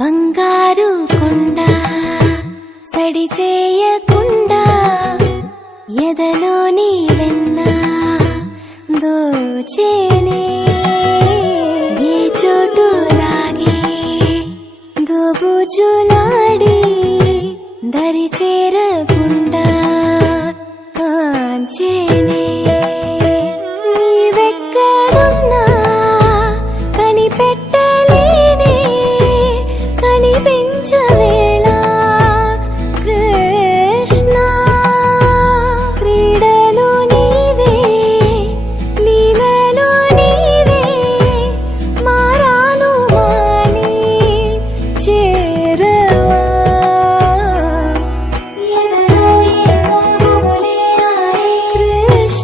బంగారు కొండ సడి చేయకుండా ఎదలోని వెన్న దోచేనే ఏ చోటు లాగే దోబుజులాడి దరి చేరకుండా కాంచేనే నీవెక్కడున్నా కనిపెట్టలేనే కనిపించవేళ కృష్ణ క్రీడలు నీవే లీలలు నీవే మారాను మాని చేరవా కృష్ణ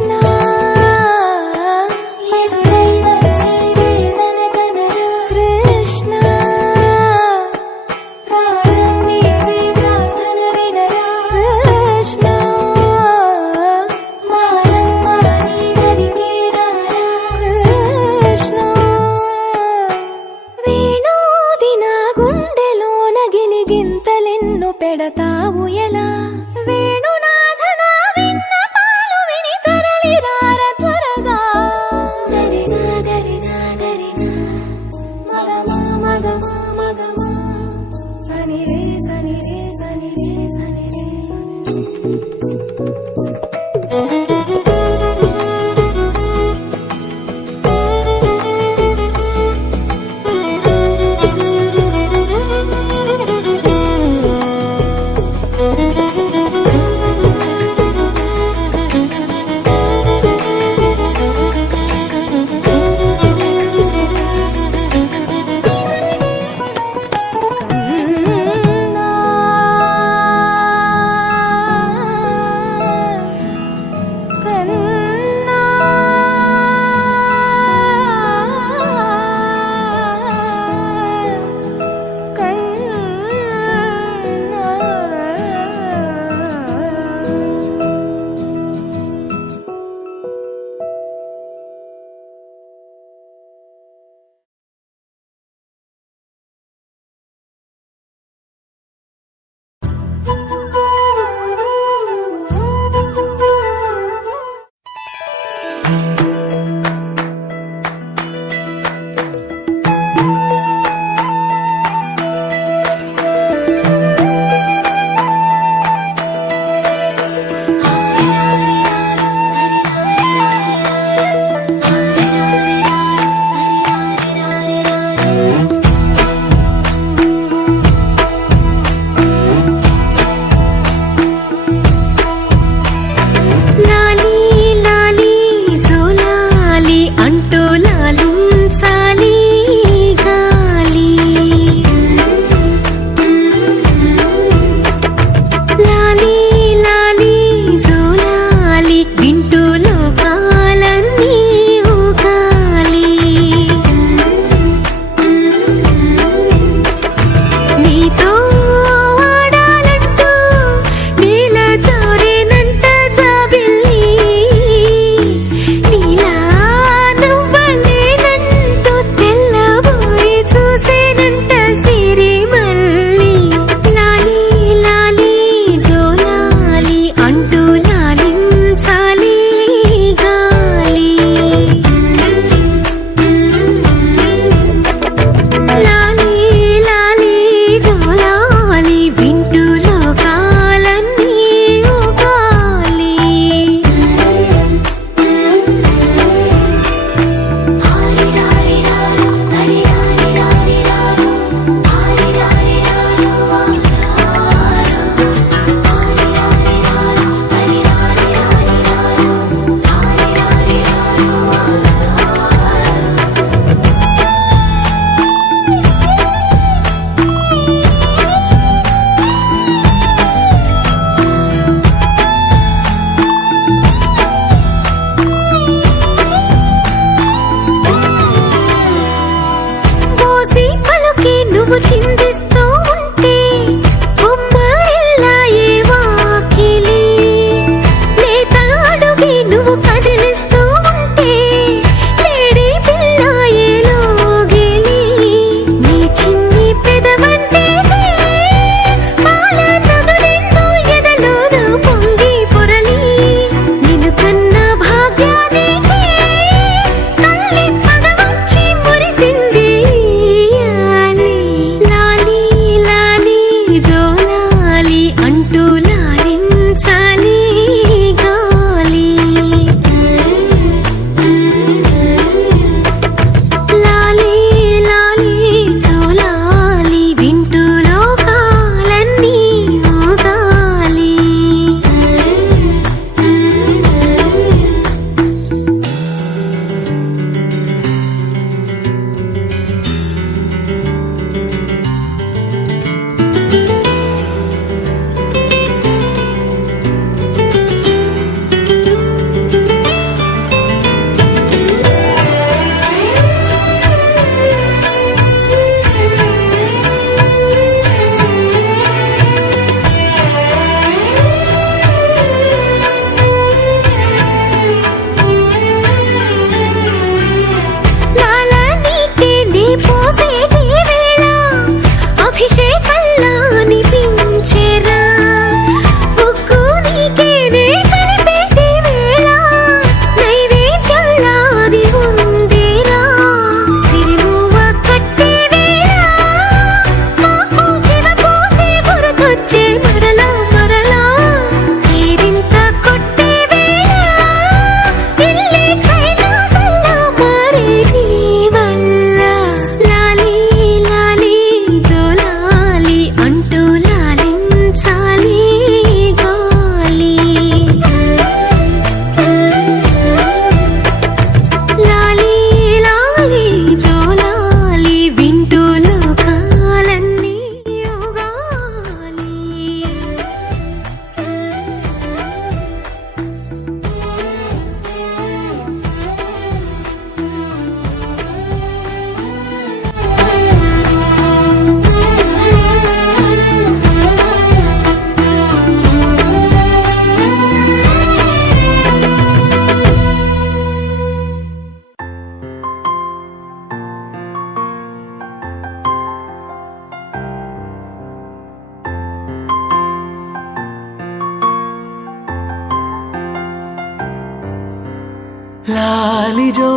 లాలిజో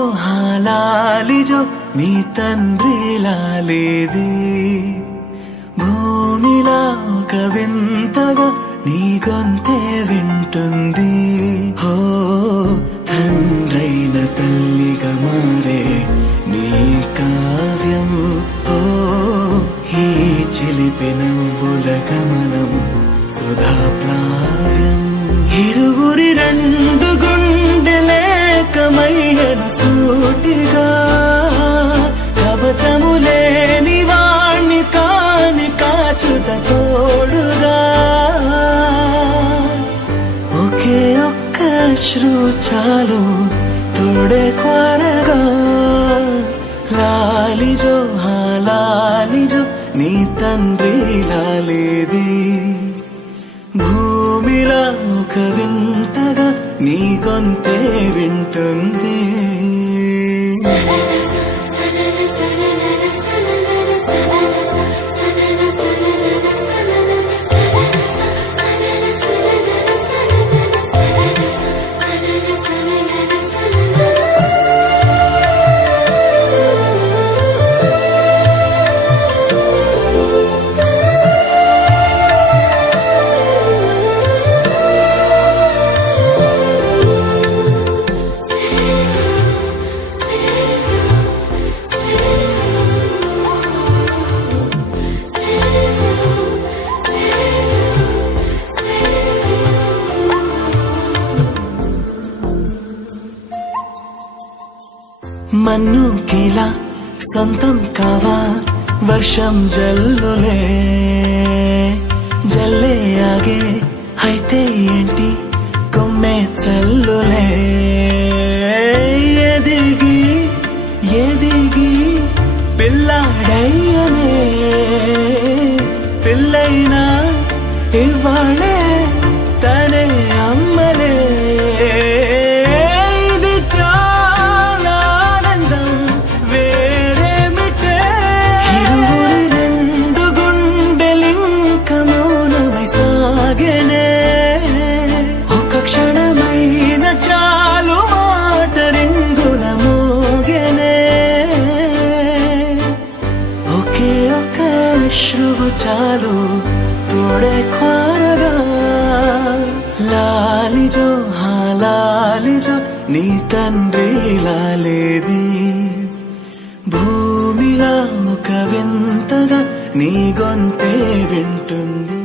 లాలిజో నీ తండ్రి లాలేది భూమిలా ఒక వింతగా నీ గొంతే వింటుంది హో తండ్రైన తల్లిగా మారే నీ కావ్యం ఓ ఈ చిలిపి నవ్వుల గమనం సుధా ప్లావ్యం ఇరువురి రెండు గుండెలేకమయ్యను సూటిగా కవచములేని వాణ్ణి కాని కాచుత తోడుగా ఒకే ఒక్క అశ్రు చాలు తోడే కోరగా లాలిజో లాలిజో నీ తండ్రి లాలేది భూమిలా ఒక వింతగా నీ గొంతే వింటుంది మన్ను కేలా సొంతం కావా వర్షం జల్లులే జల్లే ఆగే అయితే ఏంటి కొమ్మే చల్లులే ఎదిగి ఎదిగి పిల్లాడయ్యనే పిల్లైనా ఇవాళే తనే అమ్మలే ఇది చాలా ఆనందం వేరేమిటే ఇరువురి రెండు గుండెలింక మౌనమై సాగెనే ఒక క్షణమైన చాలు మాట రింగుల మోగెనే ఒకే ఒక అశ్రువు చాలు తోడే కోరగా లాలిజో లాలిజో నీ తండ్రి లాలేది భూమిలా ఒక వింతగా నీ గొంతే వింటుంది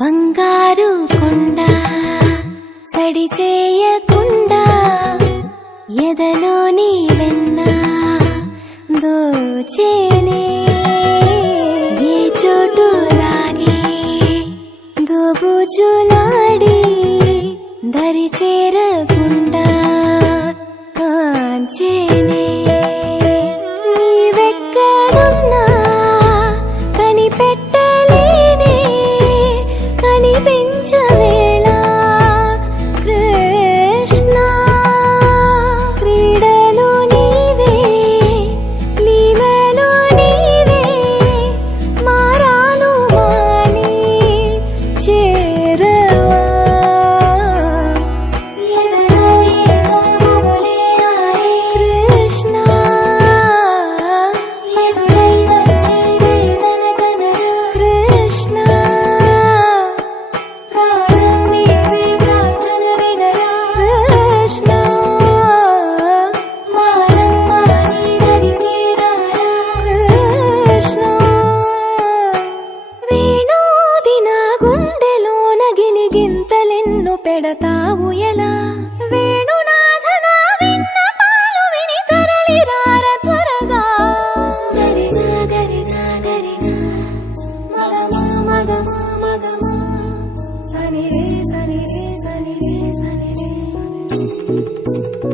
బంగారు కొండ సడి చేయకుండా ఎదలోని వెన్న దోచేనే ఏ చోటు లాగే దోబుజులాడి దరి చేరకుండా కాంచేనే నీవెక్కడున్నా కనిపెట్టలేనే కనిపించవేళ కృష్ణ క్రీడలు నీవే లీలలు నీవే పెడతావు ఎలా వేణునాథనా విన్న పాలు విని తరలి రార త్వరగా గరిగా గరిగా గరిగా మగమా మగమా మగమా సని రే సని రే సని రే సని రే సని రే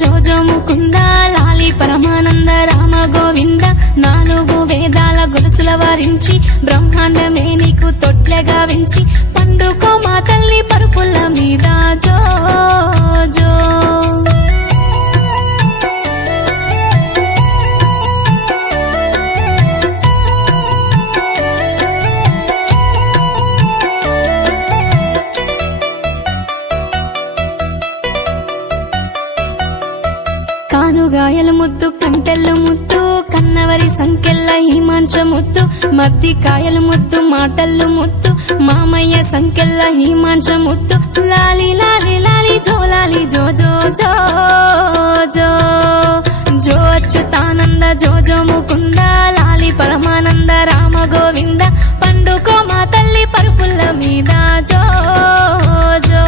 జోజో ముకుంద లాలి పరమానంద రామ గోవింద నాలుగు వేదాల గొలుసుల వారించి బ్రహ్మాండమే నీకు తొట్లెగా వించి పండుకో మా తల్లి పరుపుల మీద జో జో కానుగాయలు ముద్దు కంటెల్లు ముద్దు కన్నవరి సంకెళ్ళ హిమాంశ ముద్దు మద్ది కాయలు ముద్దు మాటల్లు ముద్దు మామయ్య సంకెళ్ళ హిమాంశ ముద్దు లాలి లాలి లాలి జోలాలి జో జో జో జో జో అచ్యుతానంద జో జో ముకుంద లాలి పరమానంద రామ గోవింద పండుకో మా తల్లి పరుపుల మీద జో జో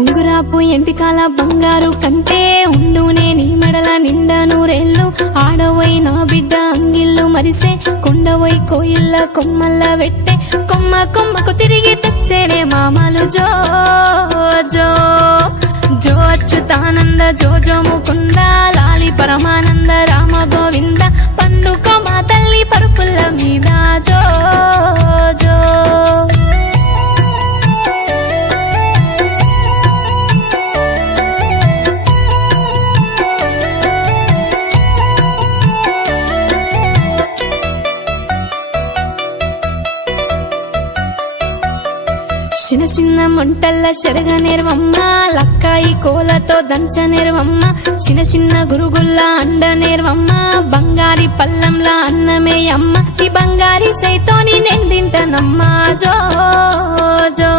ఉంగురాపు ఎంటికాల బంగారు కంటే ఉండునే నీ మెడల నిండా నూరేళ్ళు ఆడవై నా బిడ్డ అంగిళ్ళు మరిసే కొండవై కోయిల్ల కొమ్మల్ల వెట్టే కొమ్మ కొమ్మకు తిరిగి తెచ్చేనే మామలు జో జో జో అచ్యుతానంద జో జో ముకుంద లాలి పరమానంద రామ గోవింద పండుకో మా తల్లి పరుపుల మీద జో జో చిన్న చిన్న మొంటల్ల చెరగ నేర్వమ్మ లక్కాయి కోలతో దంచ నేర్వమ్మ చిన్న చిన్న గురుగుల్ల అండ నేర్వమ్మ బంగారి పల్లంలా అన్నమే అమ్మ ఈ బంగారి సైతోని నెందింటనమ్మా జో జో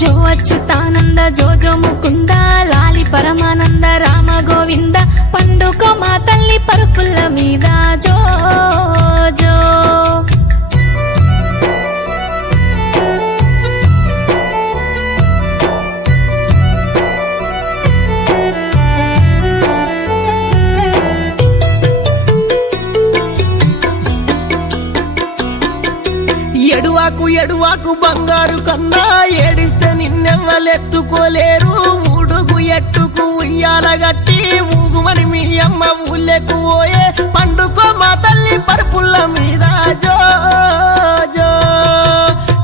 జో అచ్యుతానంద జో జో ముకుంద లాలి పరమానంద రామ గోవింద పండుకో మా తల్లి పరుపుల మీద జో జో ఎడువాకు ఎడువాకు బంగారు కన్నా ఏడిస్తే నిన్నెవ్వలెత్తుకోలేరు ఊడుగు ఎట్టుకు ఉయ్యాల గట్టి ఊగుమని మీ అమ్మ ఊళ్ళెకు పోయే పండుకో మా తల్లి పరుపుల్ల మీద జో జో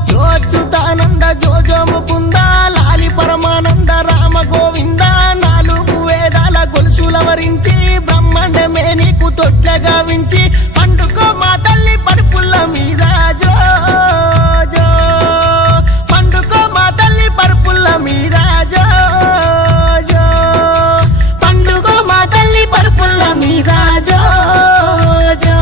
జో అచ్యుతానంద జో జో ముకుంద లాలి పరమానంద రామ గోవింద నాలుగు వేదాల గొలుసుల వరించి బ్రహ్మాండమే నీకు తొట్లగా వించి పండుకో మా తల్లి పరుపుల్ల మీద జో జో పండుకో మా తల్లి పరుపుల్ల మీద జో జో పండుగ మా తల్లి పరుపుల మీద జో జో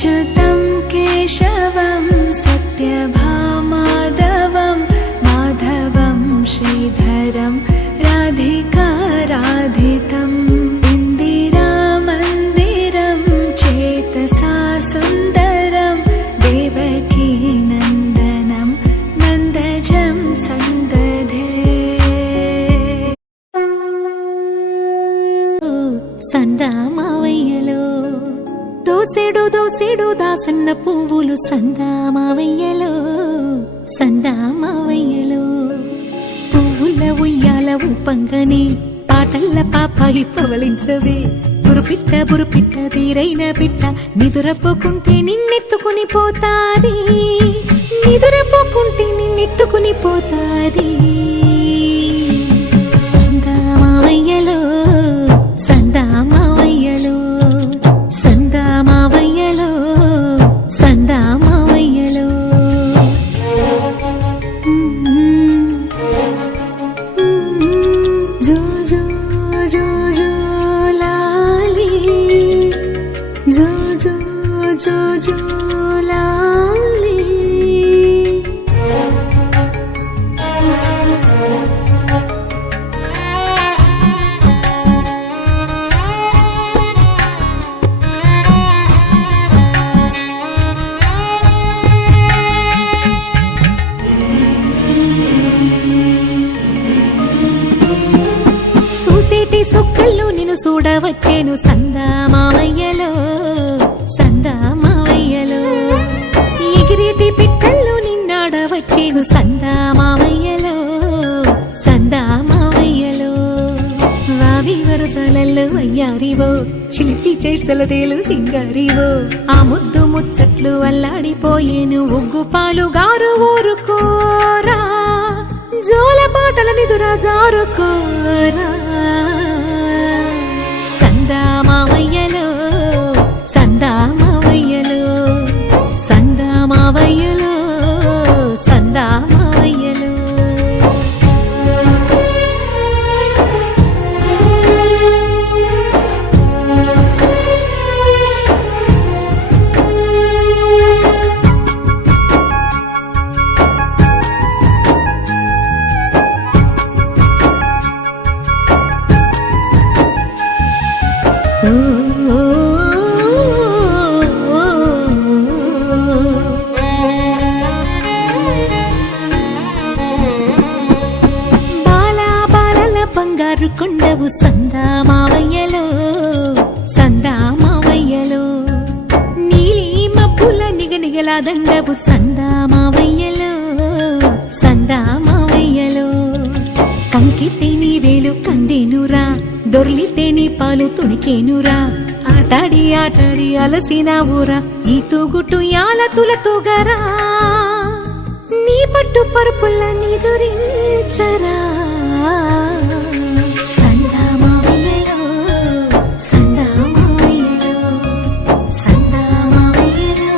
अच्युतं केशवं सत्यभामाधवं माधवं श्रीधरं राधिकाराधितम् इन्दिरामन्दिरं चेतसा सुन्दरं देवकी नन्दनं नन्दजं सन्दधे సందామావయ్యలో దోసెడు దోసెడు దాసన్న పువ్వులు సందామావయ్యలో సందామావయ్యలో పువ్వుల ఉయ్యాల ఊపంగని పాటల్ల పాపాయి పవళించవే బురుపిట్ట తీరైన పిట్ట నిదురపోకుంటే నిన్నెత్తుకుని పోతాది నిదురపోకుంటే నిన్నెత్తుకుని పోతాది సందామావయ్యలో సందామావయ్యలో సందామావయ్యలో సందామావయ్యలో జో జో జో జో లాలి జో జో జో జో లాలి చూసేటి సుక్కల్లో నిన్ను చూడవచ్చేను సందామావయ్యలో సందామావయ్యలో ఎగిరేటి పిట్టల్లో నిన్నాడవచ్చేను సందామావయ్యలో సందామావయ్యలో వావి వరసలలో అయ్యారివో చిలిపి చేసలదేలు సింగారివో ఆ ముద్దు ముచ్చట్లు అల్లాడిపోయేను ఉగ్గు పాలు గారు ఊరుకోరా జోల పాటల నిదురా జారుకోరా సందామావయ్యలో సందామావయ్యలో సందామావయ్యలో సందామావయ్యలో బంగారు కొండవు సందామావయ్యలో సందామావయ్యలో నీలి మబ్బుల నిగనిగలా దండవు సందామావయ్యలో సందామావయ్యలో కంకితే నీ వేలు కండేనురా దొర్లితే నీ పాలు తుడికేనురా ఆటాడి ఆటాడి అలసినావురా ఈ తూగుటు యాల తులతూగరా నీ పట్టు పరుపుల్ల నిదురించరా సందామావయ్యలో సందామావయ్యలో సందామావయ్యలో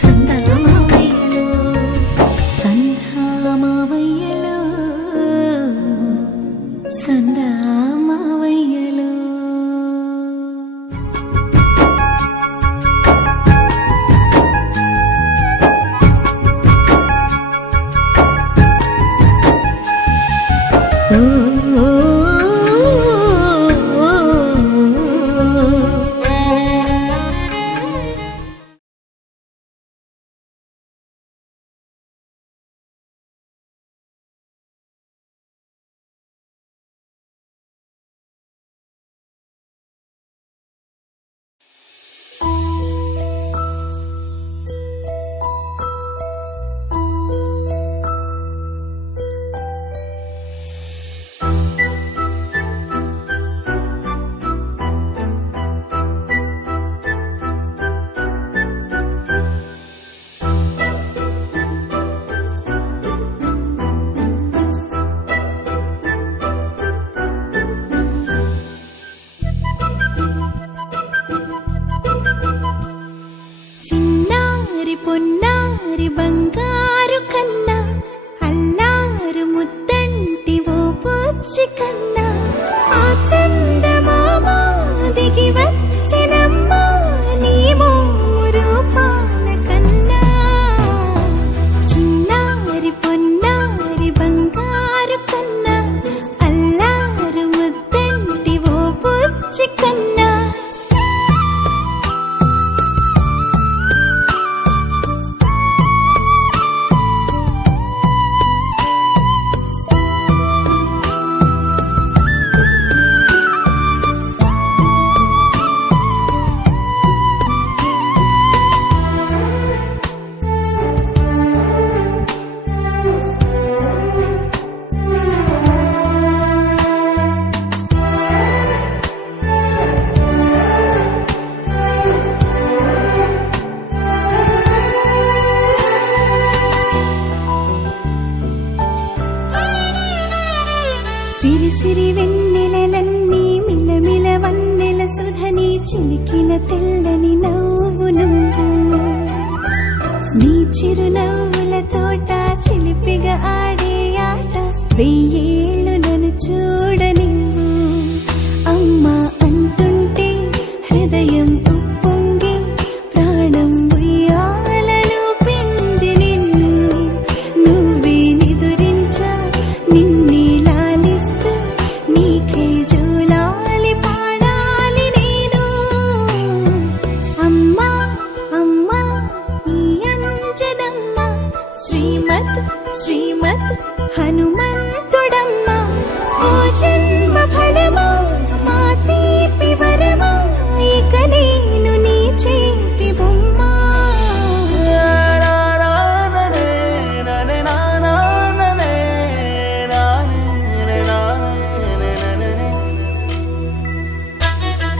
సందామావయ్యలో సందామావయ్యలో సందామావయ్యలో పొన్నారి బంగారు కన్నా అల్లారు ముద్దంటి ఓ పూచి కన్నా ఆ చందమామ దిగి వచ్చినమ్మా నీ మోమురు నవ్విన తెల్లని నవ్వు నువ్వు నీ చిరునవ్వుల తోట చిలిపిగా ఆడే ఆట వెయ్యేళ్ళు నన్ను చూడనివ్వు అమ్మా అంటుంటే హృదయం ఉప్పొంగి ప్రాణం ఉయ్యాలలో పిండి నిన్ను నువ్వే నిదురించా నిన్నే లాలిస్తూ నీకే జోలాలి పాడాలి నేను అమ్మా అమ్మా ఈ అంజనమ్మ శ్రీమత్ శ్రీమత్ హనుమ